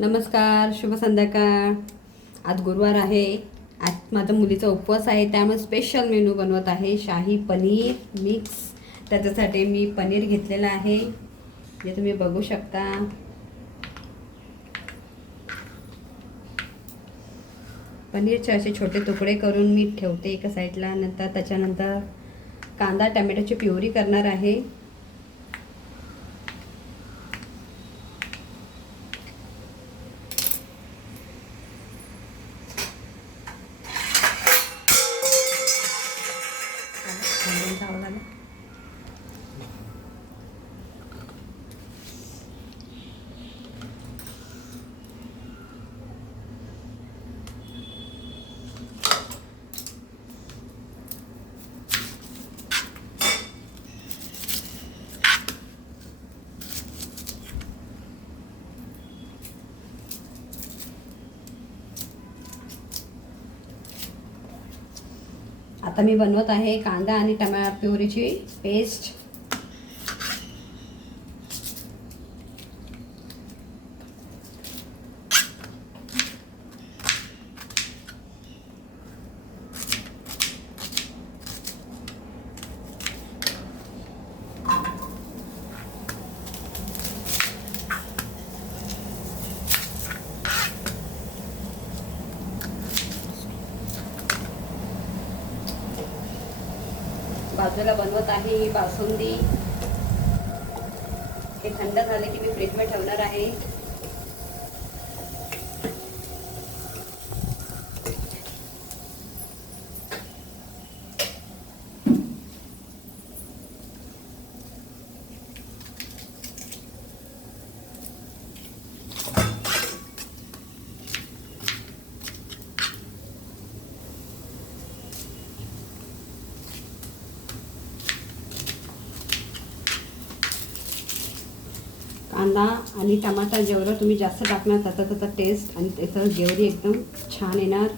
नमस्कार, शुभ संध्याकाळ. आज गुरुवार आहे. आज माझ्या मुलीचा उपवास आहे, त्यामुळे स्पेशल मेनू बनवत आहे. शाही पनीर मिक्स. त्याच्यासाठी मी पनीर घेतलेलं आहे, जे तुम्ही बघू शकता. पनीरचे असे छोटे तुकडे करून मी ठेवते एका साईडला. त्याच्यानंतर कांदा टमॅटोची प्युरी करणार आहे. आता मी बनवत आहे कांदा आणि टमाटर प्युरीची पेस्ट. बाजूला बनवत आहे ही बासुंदी. हे थंड झाले की मी फ्रीजमध्ये ठेवणार आहे. कांदा आणि टमाटर जेवढं तुम्ही जास्त टाकणार त्याचा टेस्ट आणि त्याचं ग्रेव्ही एकदम छान येणार.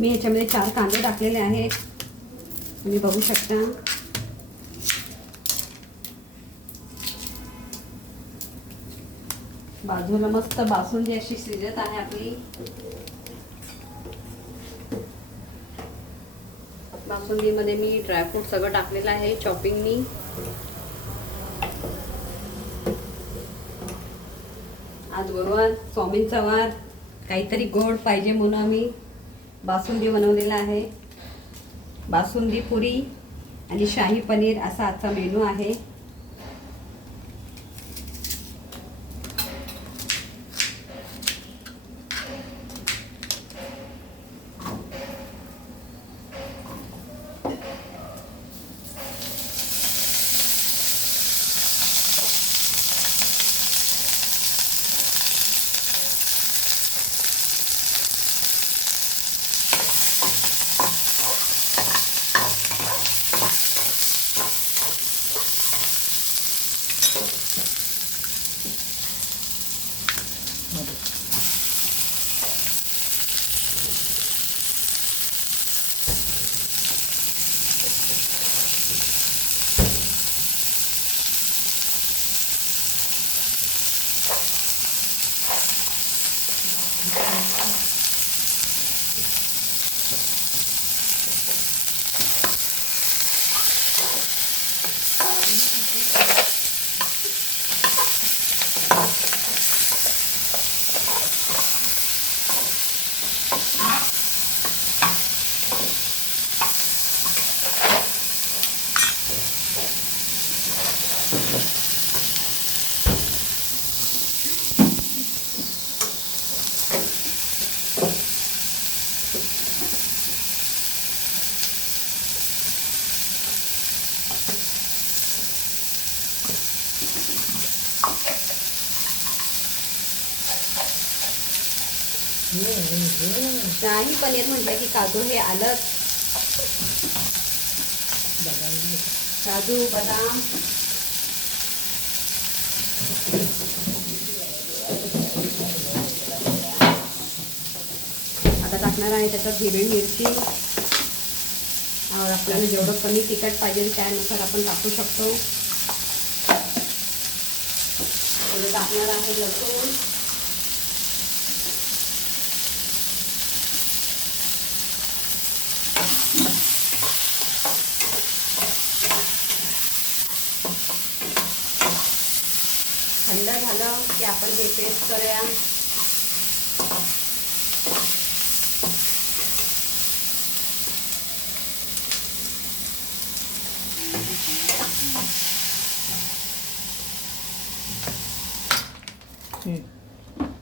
मी ह्याच्यामध्ये 4 कांदे टाकलेले आहेत, तुम्ही बघू शकता. बाजूला मस्त बासुंदी अशी शिजत आहे आपली. बासुंदीमध्ये मी ड्रायफ्रूट सगळं टाकलेलं आहे चॉपिंगनी. आज गुरुवार, स्वामींचा वार, काहीतरी गोड पाहिजे म्हणून आम्ही बासुंदी बनवलेला आहे. बासुंदी पुरी आणि शाही पनीर असा आजचा मेनू आहे. शाही पनीर म्हटलं की काजू हे आलंच. काजू बदाम आता टाकणार आहे त्याच्यात हिरवी मिरची. आपल्याला जेवढं कमी तिखट पाहिजे त्यानुसार आपण टाकू शकतो. टाकणार आहे लसूण, थंड झालं की आपण हे पेस्ट करूया.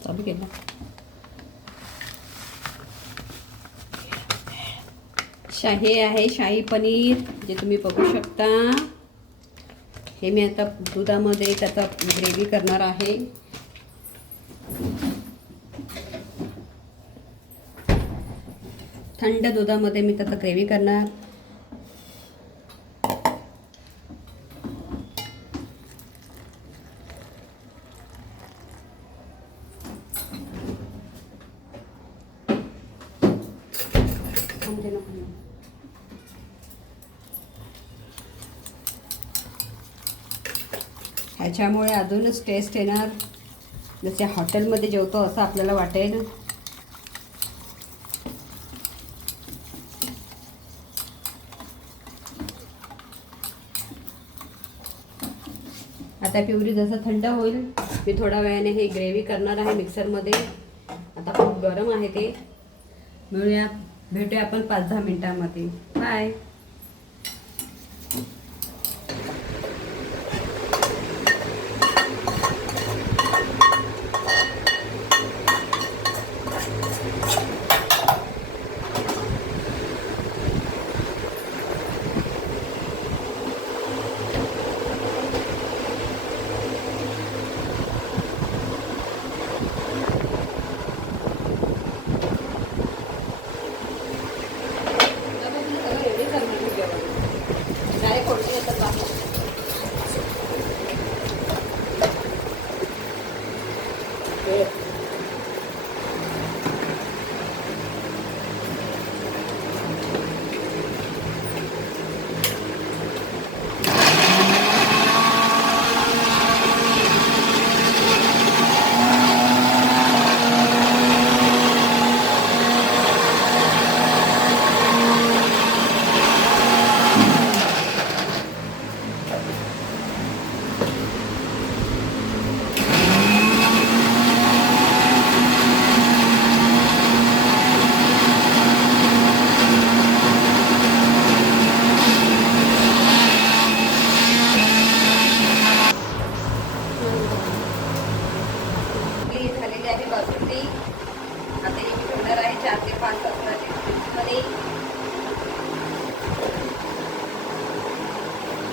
चालू केलं. हे आहे शाही पनीर, जे तुम्ही बघू शकता. हे मी आता दुधामध्ये त्याचा ग्रेव्ही करणार आहे. थंड दुधामध्ये मी त्याचा ग्रेव्ही करणार. ह्याच्यामुळे अजूनच टेस्ट येणार, जसे हॉटेलमध्ये जेवतो असं आपल्याला वाटेल. आता प्युरी जसं थंड होईल मी थोड्या वेळाने हे ग्रेव्ही करणार आहे मिक्सरमध्ये. आता खूप गरम आहे ते. भेटूया आपण 5-10 मिनिटांमध्ये. बाय.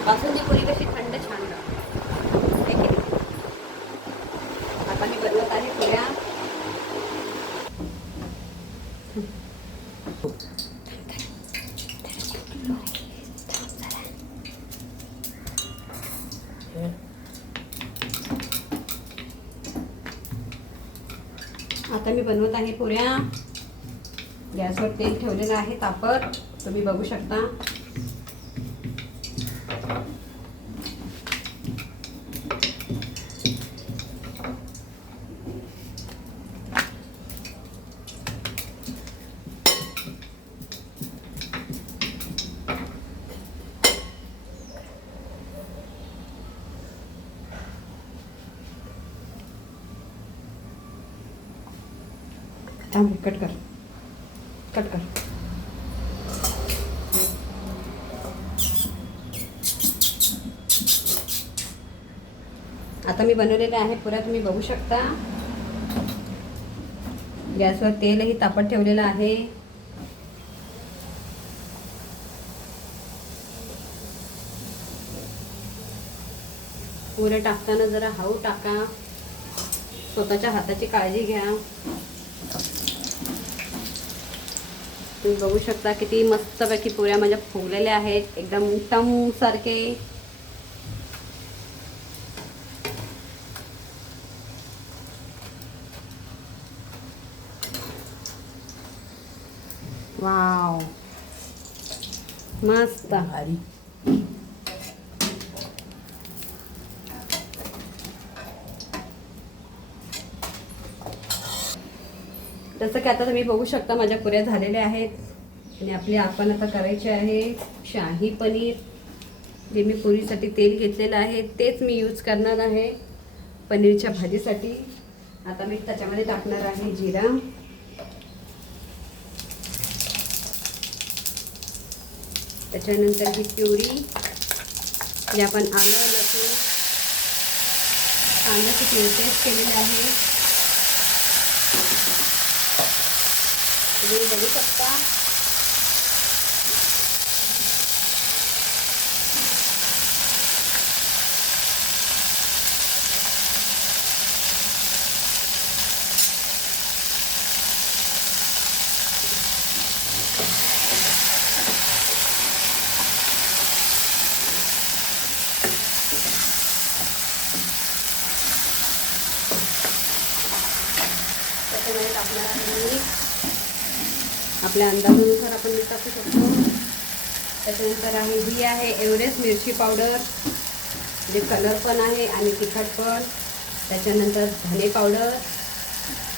बासुंदी पुरी कशी थंड छान लागते. आता मी बनवत आहे पुऱ्या. आता मी बनवत आहे पुऱ्या. गॅसवर तेल ठेवलेलं आहे तापत, तुम्ही बघू शकता. कट कर. आता मी बनवलेले आहे पुऱ्या, तुम्ही बघू शकता. गॅसवर तेलही तापत ठेवलेलं आहे. पुऱ्या टाकताना जरा हळू टाका. स्वतःच्या हाताची काळजी घ्या. तुम्ही बघू शकता किती मस्तपैकी पुऱ्या माझ्या फुगलेल्या आहेत, एकदम टम सारखे. वाव, मस्त. जसं की आता तुम्ही बघू शकता माझ्या पुऱ्या झालेल्या आहेत. आणि आपण आता करायचे आहे शाही पनीर. जे मी पुरीसाठी तेल घेतलेलं आहे तेच मी यूज करणार आहे पनीरच्या भाजीसाठी. आता मी त्याच्यामध्ये टाकणार आहे जिरा, त्याच्यानंतर ही प्युरी जे आपण आलं लसूण कांद्याची प्युरी पेस्ट केलेलं आहे. तुम्ही बघू शकता. त्याच्यामध्ये टाकणार आहे मीठ. आपल्या अंदाजानुसार आपण मीठ टाकू शकतो. त्याच्यानंतर ही आहे एव्हरेस्ट मिरची पावडर, जे कलर पण आहे आणि तिखट पण. त्याच्यानंतर धने पावडर,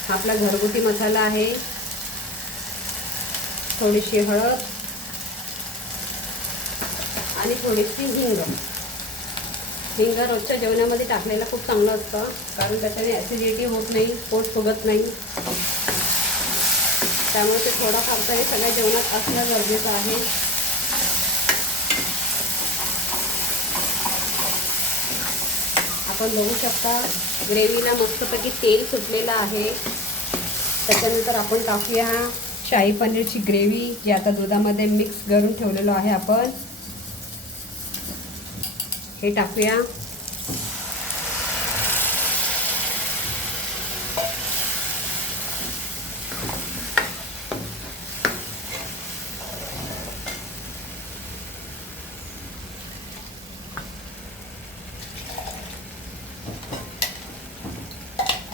हा आपला घरगुती मसाला आहे. थोडीशी हळद आणि थोडीशी हिंग. हिंग रोजच्या जेवणामध्ये टाकलेलं खूप चांगलं असतं, कारण त्याच्याने ॲसिडिटी होत नाही, पोट फुगत नाही. त्यामुळे ते थोडाफार तरी सगळ्या जेवणात असणं गरजेचं आहे. आपण बघू शकता ग्रेव्हीला मस्तपैकी तेल सुटलेलं आहे. त्याच्यानंतर आपण टाकूया शाही पनीरची ग्रेव्ही, जी आता दुधामध्ये मिक्स करून ठेवलेलो आहे आपण. हे टाकूया.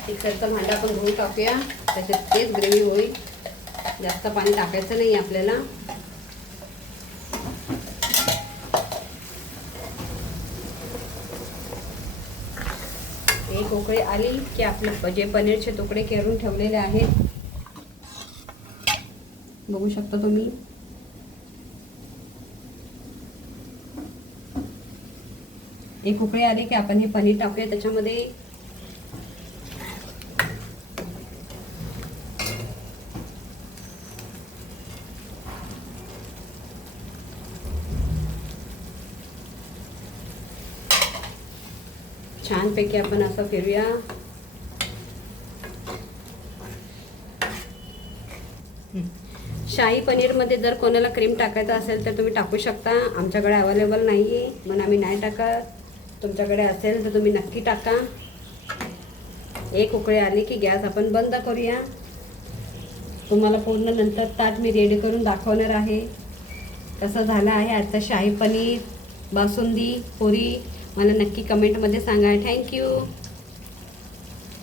मिक्सरचं भांडं आपण धुवून टाकूया, त्याच्यात तेच ग्रेव्ही होईल. जास्त पाणी टाकायचं नाही आपल्याला. एक उकळी आली की आपले जे पनीरचे तुकडे केरून ठेवलेले आहेत, बघू शकता तुम्ही. एक उकळी आली की आपण हे पनीर टाकूया त्याच्यामध्ये. छानपैकी आपण असं फिरूया. शाही पनीरमध्ये जर कोणाला क्रीम टाकायचं असेल तर तुम्ही टाकू शकता. आमच्याकडे अवेलेबल नाही आहे म्हणून आम्ही नाही टाकत. तुमच्याकडे असेल तर तुम्ही नक्की टाका. एक उकळी आली की गॅस आपण बंद करूया. तुम्हाला पूर्ण नंतर ताट मी रेडी करून दाखवणार आहे. कसं झालं आहे आता शाही पनीर, बासुंदी, पुरी. मला नक्की कमेंटमध्ये सांगा. थँक्यू.